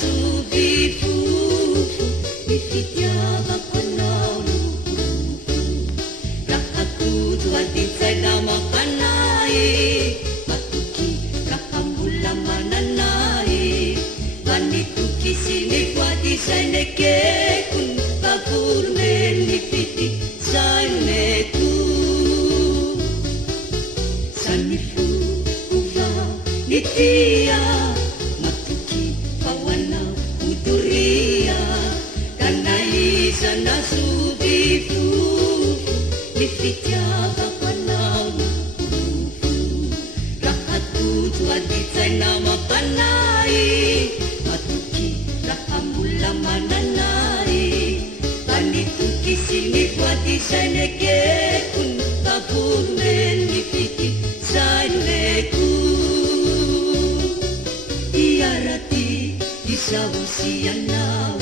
subifufu ifitiavakanao lukurufu rahatutu atitsaina makanai matuki kahambola mananai vanitukisiny voadisainekekony vavoromeny fity saineko sanifo ova nitia matuki fawanao uturia kanaisana subifufu nifitiavakanao lukurufu rahatutu atitsaina makanai matuki rahambola mananai vanitukisiny voadisainekekony vavoromeny fity saineko iarati isausianao